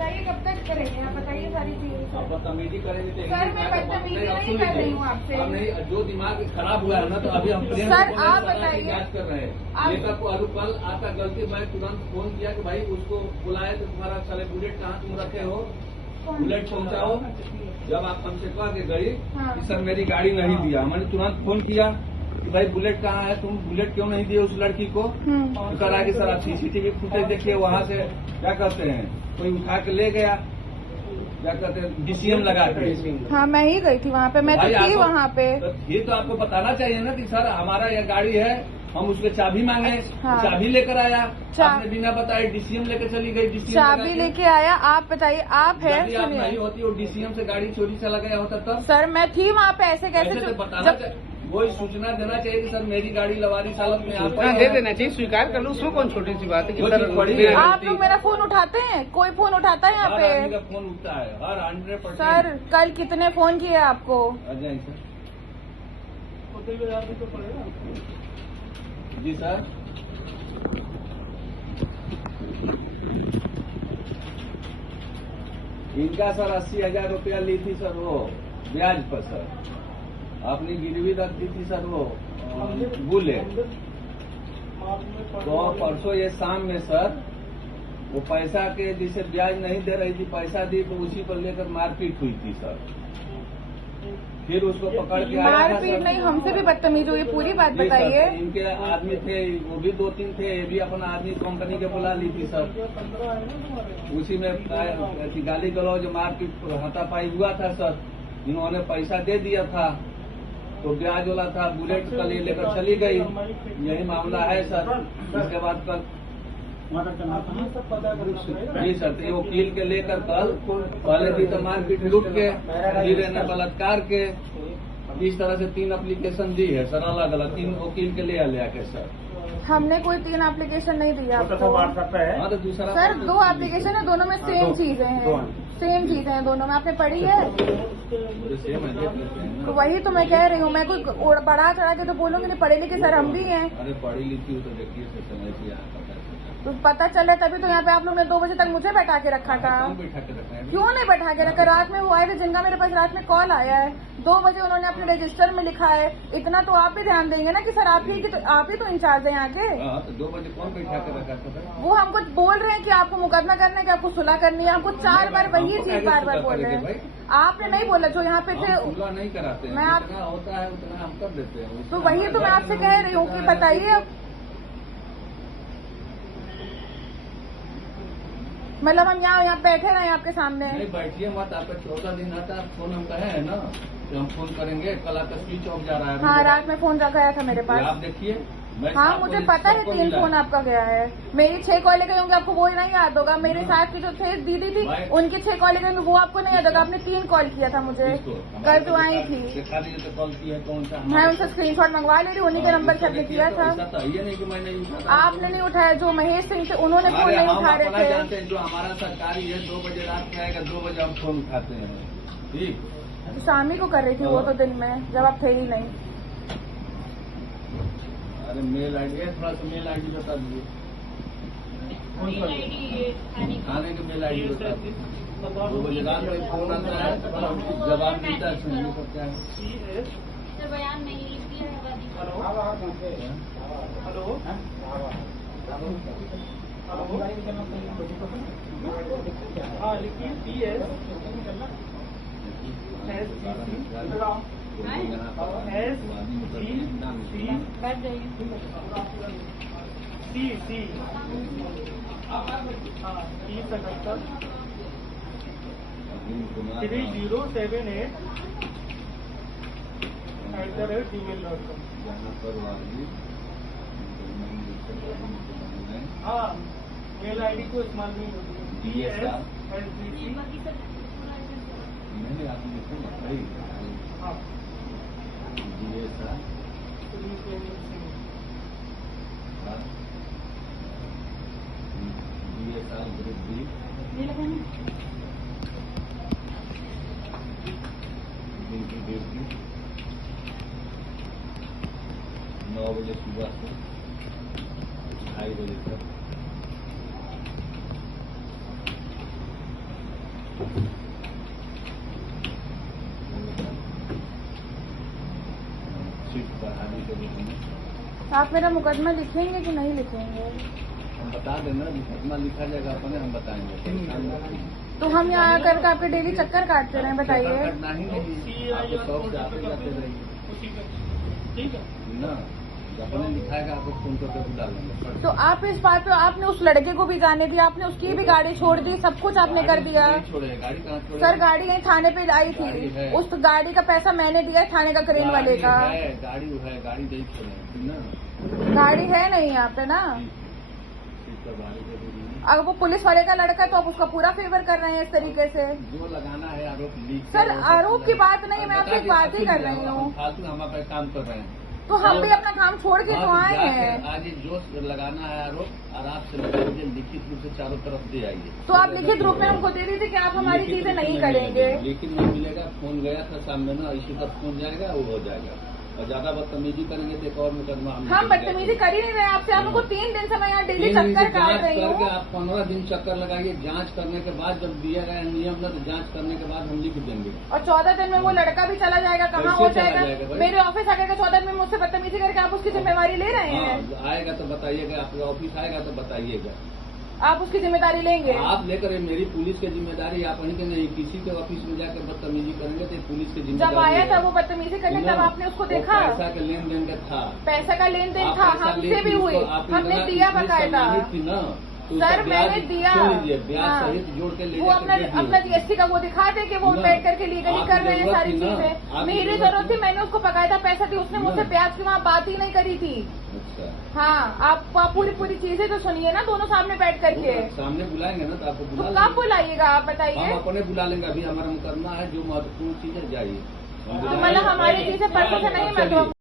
बताइए कब तक करेंगे आप, बताइए सारी चीजें। आप बदतमीजी करेंगे तो सर मैं बदतमीजी नहीं कर रही हूँ आपसे। अब नहीं, जो दिमाग खराब हुआ है ना, तो अभी हम सर आप बताइए, जांच कर रहे हैं। ये सब कल आपका गलती, मैं तुरंत फोन किया कि भाई उसको बुलाए तो तुम्हारा चले बुलेट कहाँ तुम रखे हो, बुलेट पहुँचाओ। जब आप हमसे कह के गई कि सर मेरी गाड़ी नहीं दिया, मैंने तुरंत फोन किया कि भाई बुलेट कहाँ है, तुम बुलेट क्यों नहीं दिए उस लड़की को। तो कहा कि सर आप सीसीटीवी फुटेज देखिए, वहाँ से क्या कहते हैं कोई उठा के ले गया, क्या कहते हैं डीसीएम लगा के। हाँ मैं ही गई थी वहाँ पे, मैं तो थी वहाँ पे। तो ये तो आपको बताना चाहिए ना कि सर हमारा यह गाड़ी है, हम उसके चाबी मांगे। हाँ। चाबी लेकर आया, आपने बिना बताए डीसीएम लेकर चली गई। डीसीएम चाबी लेके आया, आप बताइए आप है यदि आप नहीं होती और डीसीएम से गाड़ी चोरी चला गया होता तब। सर मैं थी वहाँ पे, ऐसे कैसे तो बताना वही सूचना देना चाहिए कि सर मेरी गाड़ी लवारी हालत में आप दे देना चाहिए, स्वीकार कर लो, उसमें कौन छोटी सी बात है कि सर आप लोग मेरा फोन उठाते हैं, कोई फोन उठाता है यहाँ पे? फोन उठता है हर 100%। सर कल कितने फोन किए आपको? अजय सर जी सर, इनका सर 80,000 रुपया ली थी सर, वो ब्याज पर सर अपनी गिरवी रख दी थी सर, वो बुलेट। तो परसों ये शाम में सर वो पैसा के जिसे ब्याज नहीं दे रही थी, पैसा दी तो उसी पर लेकर मारपीट हुई थी सर। फिर उसको पकड़ के आया था। मारपीट नहीं, हमसे भी बदतमीज हुई, पूरी बात बताइए। इनके आदमी थे, वो भी 2-3 थे, ये भी अपना आदमी कंपनी के बुला ली थी सर। उसी में गाली गलौज मारपीट हाथापाई हुआ था सर। इन्होंने पैसा दे दिया था तो ब्याज वाला था, बुलेट कल ये लेकर चली गई, यही मामला है सर। इसके बाद कल जी सर, तो ये वकील के लेकर कल पहले भी तो मारपीट लूट के, फिर ने बलात्कार के, इस तरह से 3 एप्लीकेशन दी है सर, अलग अलग 3 वकील के ले के सर। हमने कोई 3 एप्लीकेशन नहीं दिया आपको। हाँ तो दूसरा सर 2 एप्लीकेशन है, दोनों में सेम चीजें हैं, सेम चीजें हैं दोनों में। आपने पढ़ी है? तो वही तो मैं कह रही हूँ, मैं कोई बढ़ा चढ़ा के तो बोलूंगी नहीं, पढ़े लिखे सर हम भी हैं। अरे पढ़ी लिखी तो देखिए तो पता चला तभी तो यहाँ पे आप लोग ने 2 बजे तक मुझे बैठा के रखा था। क्यों नहीं बैठा के रखा? रात में वो आए थे, जिनका मेरे पास रात में कॉल आया है, 2 बजे उन्होंने अपने रजिस्टर में लिखा है। इतना तो आप भी ध्यान देंगे ना कि सर आप ही तो इंचार्ज है यहाँ के। तो 2 बजे कौन बैठा के रखा था? वो हमको बोल रहे हैं कि आपको मुकदमा करना है, कि आपको सुलह करनी है। हमको 4 बार वही चीज बार बोल रहे हैं। आपने नहीं बोला, जो यहाँ पे थे नहीं कराते, मैं जितना होता है उतना हम कर देते हैं। तो वही तो मैं आपसे कह रही हूँ कि बताइए, मतलब हम यहाँ बैठे रहे आपके सामने। नहीं बैठिए मत, आपका 14 दिन आता फोन हम कहे है ना कि हम फोन करेंगे। कल आपका स्विच ऑफ जा रहा है। हाँ रात में फोन रखा था मेरे पास, आप देखिए। हाँ मुझे पता है 3 फोन आपका गया है। मेरी 6 कॉलें गई होंगी, आपको वो नहीं याद होगा। मेरे साथ की जो थे दीदी थी, उनकी 6 कॉलें गई, वो आपको नहीं याद होगा। आपने 3 कॉल किया था मुझे, कल जो आई थी। मैं उनसे स्क्रीनशॉट मंगवा ले रही, उन्हीं के नंबर से आपने किया था। ये नहीं कि मैंने आपने नहीं उठाया, जो महेश सिंह थे उन्होंने फोन नहीं उठा रहे थे। जानते हैं जो हमारा सरकारी है, 2 बजे रात में आएगा, 2 बजे हम फोन उठाते हैं। ठीक, शामी को कर रही थी वो तो, दिन में जब आप थे ही नहीं। अरे मेल आईडी है, थोड़ा सा मेल आईडी बता दीजिए। थाने के मेल आईडी बता दीजिए। 2 बजे रात में फोन आता है, जवाब देता है, सुनिए सब क्या है। बयान नहीं लिख दिया है। हाँ लिखिए PS @gmail.com। हाँ मेल आईडी को इस्तेमाल नहीं होती। नौ बजे सुबह से 2:30 बजे तक। आप मेरा मुकदमा लिखेंगे कि नहीं लिखेंगे? हम बता देना, मुकदमा लिखा जाएगा अपने, हम बताएंगे। तो हम यहाँ आकर के आपके डेली चक्कर काटते रहे, बताइए। काटना ही नहीं, आपको शौक से आते जाते रहिए ठीक है ना। अपने लिखाएगा आपको फोन करके बुला लेंगे। तो आप इस बात पे आपने उस लड़के को भी जाने दिया, आपने उसकी भी गाड़ी छोड़ दी, सब कुछ आपने कर दिया। छोड़े गाड़ी कहाँ छोड़े? सर गाड़ी यहीं थाने पे आई गाड़ी थी, है। उस गाड़ी का पैसा मैंने दिया है, थाने का क्रेन वाले का। गाड़ी है, गाड़ी नहीं छोड़े ना। गाड़ी है नहीं यहाँ पे ना। अगर वो पुलिस वाले का लड़का है तो आप उसका पूरा फेवर कर रहे हैं इस तरीके से। जो लगाना है आरोप सर आरोप की बात नहीं, मैं आपसे एक बात ही कर रही हूँ। फालतू हम अपना काम कर रहे हैं, तो हम भी अपना काम छोड़ के तो आए हैं। आज जो लगाना है आरोप आराम से लगाइए, लिखित रूप से चारों तरफ दे आइए। तो आप लिखित रूप में हमको दे दीजिए कि आप हमारी चीजें नहीं करेंगे। लेकिन नहीं मिलेगा, फोन गया था सामने ना, इसी पर फोन जाएगा, वो हो जाएगा। और ज्यादा बदतमीजी करेंगे तो एक और मुकदमा हम बदतमीजी कर ही नहीं रहे आपसे। आपको 3 दिन से मैं यहाँ डेली चक्कर काट रही हूँ। आप 15 दिन चक्कर लगाइए, जांच करने के बाद जब दिया गया नियम ना, तो जांच करने के बाद हम लिख देंगे। और 14 दिन में वो लड़का भी चला जाएगा, कहाँ हो जाएगा? मेरे ऑफिस आएगा 14 दिन में मुझसे बदतमीजी करके आप उसकी जिम्मेवारी ले रहे हैं। आएगा तो बताइएगा, आपका ऑफिस आएगा तो बताइएगा, आप उसकी जिम्मेदारी लेंगे। आप लेकर मेरी पुलिस की जिम्मेदारी आप वहीं के नहीं, किसी के ऑफिस में जाकर बदतमीजी करेंगे तो पुलिस की जिम्मेदारी। जब आया था वो बदतमीजी करने तब आपने उसको देखा? पैसा का लेन देन का था, पैसा का लेन देन था, हमसे भी हुई, हमने दिया बकायदा। सर मैंने दिया, ब्याज सहित जोड़ के ले वो अपना जीएसटी का वो दिखा दे कि वो बैठ करके लीगली कर रहे हैं सारी चीजें। मेरी जरूरत थी, मैंने उसको बकायदा पैसा दी, उसने मुझसे ब्याज की वहाँ बात ही नहीं करी थी। हाँ आप पूरी चीजें तो सुनिए ना, दोनों सामने बैठ करके। सामने बुलाएंगे ना तो आपको तो बुला कब बुलाइएगा आप बताइए? हम अपने बुला लेंगे, अभी हमारा मुकदमा है, जो महत्वपूर्ण चीज है जाइए। मतलब हमारी चीजें परसों से नहीं, मैं तो